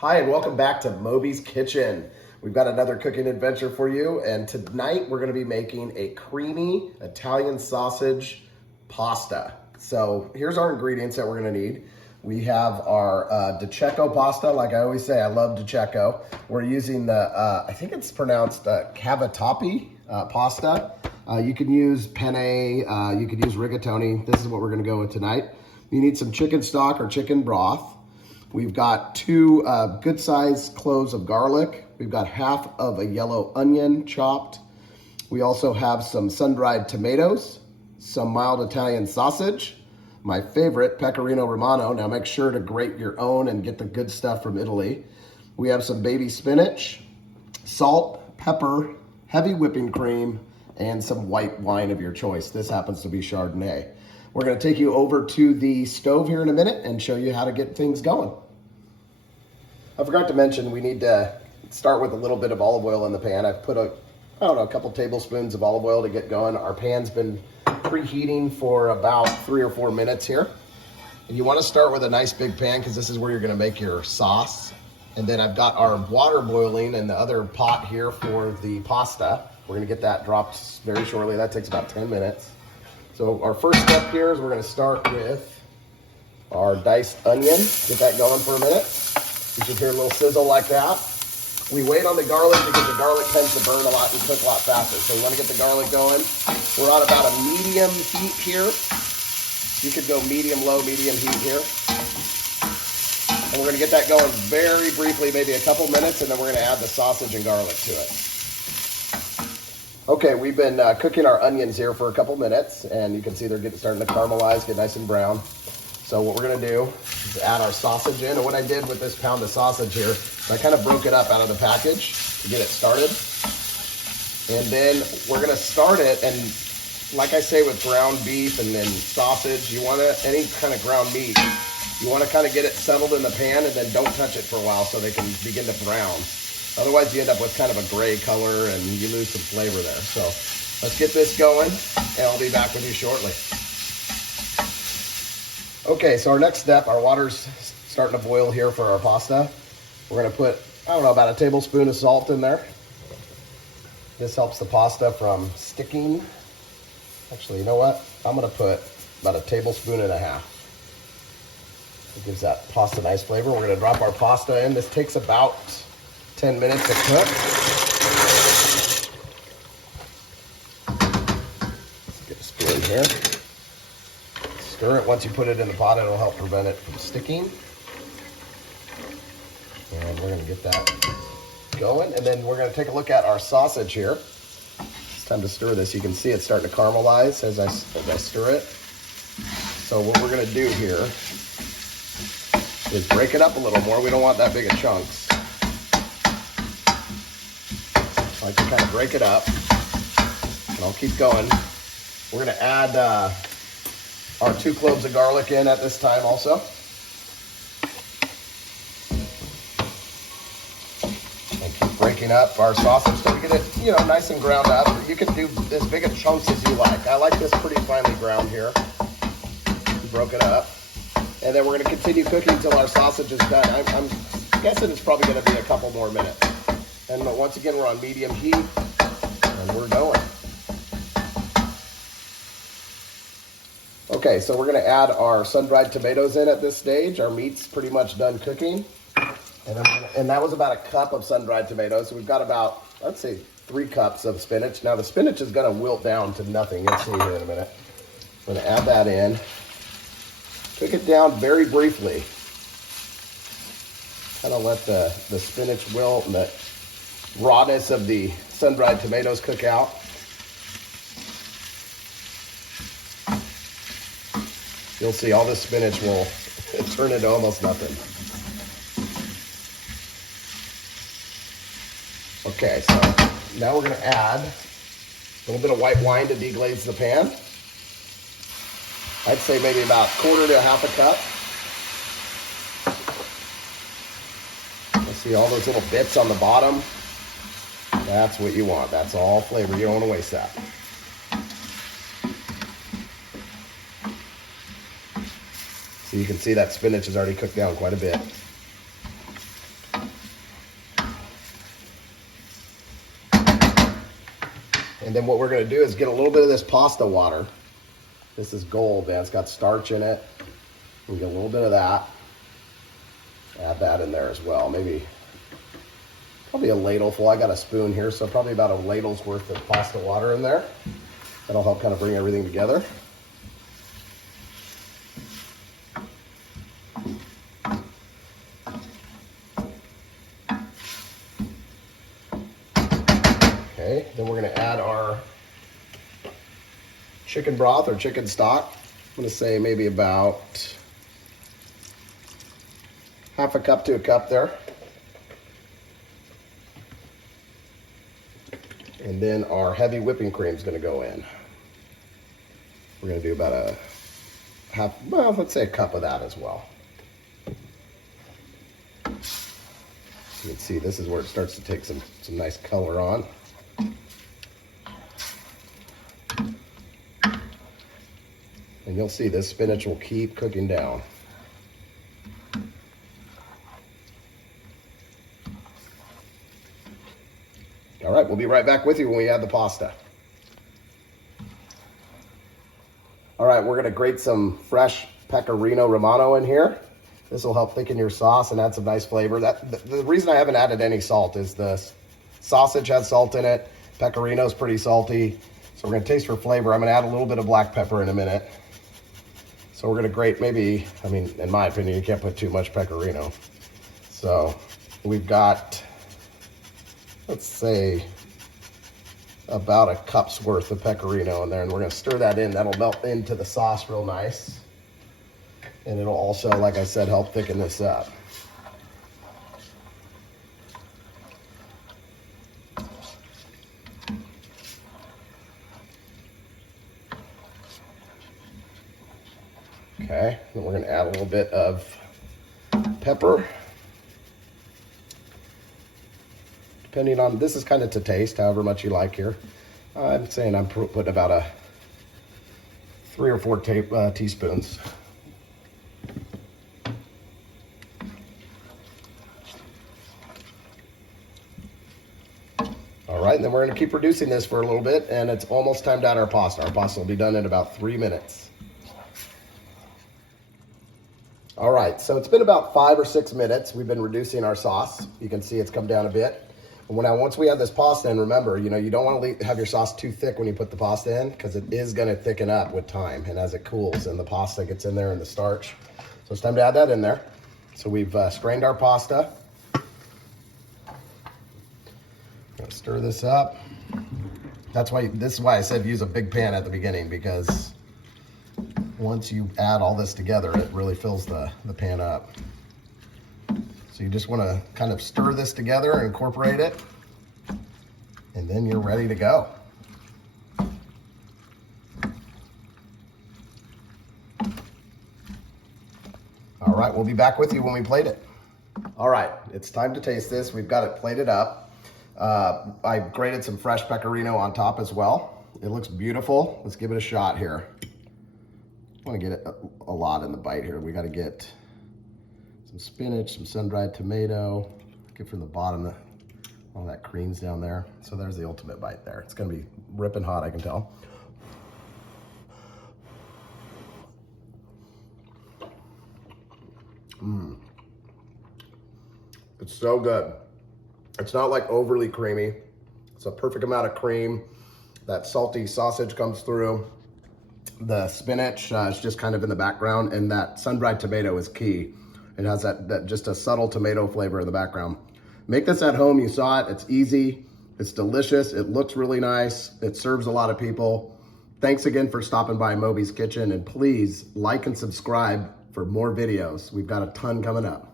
Hi, and welcome back to Moby's Kitchen. We've got another cooking adventure for you, and tonight we're going to be making a creamy Italian sausage pasta. So here's our ingredients that we're going to need. We have our di Cecco pasta. Like I always say, I love di Cecco. We're using the, I think it's pronounced Cavatappi pasta. You can use penne, you could use rigatoni. This is what we're going to go with tonight. You need some chicken stock or chicken broth. We've got two good-sized cloves of garlic. We've got half of a yellow onion chopped. We also have some sun-dried tomatoes, some mild Italian sausage, my favorite, Pecorino Romano. Now make sure to grate your own and get the good stuff from Italy. We have some baby spinach, salt, pepper, heavy whipping cream, and some white wine of your choice. This happens to be Chardonnay. We're going to take you over to the stove here in a minute and show you how to get things going. I forgot to mention we need to start with a little bit of olive oil in the pan. I've put a couple tablespoons of olive oil to get going. Our pan's been preheating for about 3 or 4 minutes here. And you want to start with a nice big pan because this is where you're going to make your sauce. And then I've got our water boiling in the other pot here for the pasta. We're going to get that dropped very shortly. That takes about 10 minutes. So our first step here is we're going to start with our diced onion. Get that going for a minute. You should hear a little sizzle like that. We wait on the garlic because the garlic tends to burn a lot and cook a lot faster. So we want to get the garlic going. We're on about a medium heat here. You could go medium-low, medium heat here. And we're going to get that going very briefly, maybe a couple minutes, and then we're going to add the sausage and garlic to it. Okay, we've been cooking our onions here for a couple minutes, and you can see they're starting to caramelize, get nice and brown. So what we're gonna do is add our sausage in, and what I did with this pound of sausage here, is I kind of broke it up out of the package to get it started. And then we're gonna start it, and like I say with ground beef and then sausage, you wanna, any kind of ground meat, you wanna kind of get it settled in the pan and then don't touch it for a while so they can begin to brown. Otherwise, you end up with kind of a gray color and you lose some flavor there. So let's get this going, and I'll be back with you shortly. Okay, so our next step, our water's starting to boil here for our pasta. We're gonna put, about a tablespoon of salt in there. This helps the pasta from sticking. Actually, you know what? I'm gonna put about a tablespoon and a half. It gives that pasta nice flavor. We're gonna drop our pasta in. This takes about 10 minutes to cook. Let's get a spoon here. Stir it. Once you put it in the pot, it'll help prevent it from sticking. And we're going to get that going. And then we're going to take a look at our sausage here. It's time to stir this. You can see it's starting to caramelize as I stir it. So what we're going to do here is break it up a little more. We don't want that big of chunks. I like to kind of break it up, and I'll keep going. We're going to add our 2 cloves of garlic in at this time also. And keep breaking up our sausage so we get it, nice and ground up. You can do as big of chunks as you like. I like this pretty finely ground here. We broke it up. And then we're going to continue cooking until our sausage is done. I'm guessing it's probably going to be a couple more minutes. And once again, we're on medium heat, and we're going. Okay, so we're gonna add our sun-dried tomatoes in at this stage. Our meat's pretty much done cooking. And that was about a cup of sun-dried tomatoes. So we've got about, let's say, 3 cups of spinach. Now the spinach is gonna wilt down to nothing. You'll see here in a minute. I'm gonna add that in. Cook it down very briefly. Kind of let the spinach wilt and the rawness of the sun-dried tomatoes cook out. You'll see all this spinach will turn into almost nothing. Okay, so now we're going to add a little bit of white wine to deglaze the pan. I'd say maybe about 1/4 to 1/2 cup. You'll see all those little bits on the bottom. That's what you want. That's all flavor. You don't want to waste that. So you can see that spinach is already cooked down quite a bit. And then what we're gonna do is get a little bit of this pasta water. This is gold, man. It's got starch in it. We get a little bit of that. Add that in there as well. Maybe, probably a ladle full. I got a spoon here, so probably about a ladle's worth of pasta water in there. That'll help kind of bring everything together. Okay, then we're gonna add our chicken broth or chicken stock. I'm gonna say maybe about half a cup to a cup there. And then our heavy whipping cream is gonna go in. We're gonna do about a half, well, let's say a cup of that as well. You can see this is where it starts to take some nice color on. And you'll see this spinach will keep cooking down. All right, we'll be right back with you when we add the pasta. All right, we're gonna grate some fresh Pecorino Romano in here. This will help thicken your sauce and add some nice flavor. The reason I haven't added any salt is the sausage has salt in it. Pecorino's pretty salty. So we're gonna taste for flavor. I'm gonna add a little bit of black pepper in a minute. So we're gonna grate maybe, I mean, in my opinion, you can't put too much Pecorino. So we've got, let's say, about a cup's worth of Pecorino in there, and we're gonna stir that in. That'll melt into the sauce real nice. And it'll also, like I said, help thicken this up. Okay, then we're gonna add a little bit of pepper. Depending on, this is kind of to taste, however much you like here. I'm saying I'm putting about a 3 or 4 teaspoons. All right, and then we're gonna keep reducing this for a little bit, and it's almost time to add our pasta. Our pasta will be done in about 3 minutes. All right, so it's been about 5 or 6 minutes. We've been reducing our sauce. You can see it's come down a bit. And once we have this pasta in, remember, you don't want to have your sauce too thick when you put the pasta in, because it is going to thicken up with time and as it cools and the pasta gets in there and the starch. So it's time to add that in there. So we've strained our pasta. Gonna stir this up. This is why I said use a big pan at the beginning, because once you add all this together, it really fills the pan up. So you just want to kind of stir this together and incorporate it, and then you're ready to go. All right, we'll be back with you when we plate it. All right, it's time to taste this. We've got it plated up. I grated some fresh Pecorino on top as well. It looks beautiful. Let's give it a shot here. I want to get a lot in the bite here. We got to get some spinach, some sun-dried tomato. Get from the bottom, all that cream's down there. So there's the ultimate bite there. It's gonna be ripping hot, I can tell. It's so good. It's not like overly creamy. It's a perfect amount of cream. That salty sausage comes through. The spinach is just kind of in the background, and that sun-dried tomato is key. It has that just a subtle tomato flavor in the background. Make this at home. You saw it. It's easy. It's delicious. It looks really nice. It serves a lot of people. Thanks again for stopping by Moby's Kitchen, and please like and subscribe for more videos. We've got a ton coming up.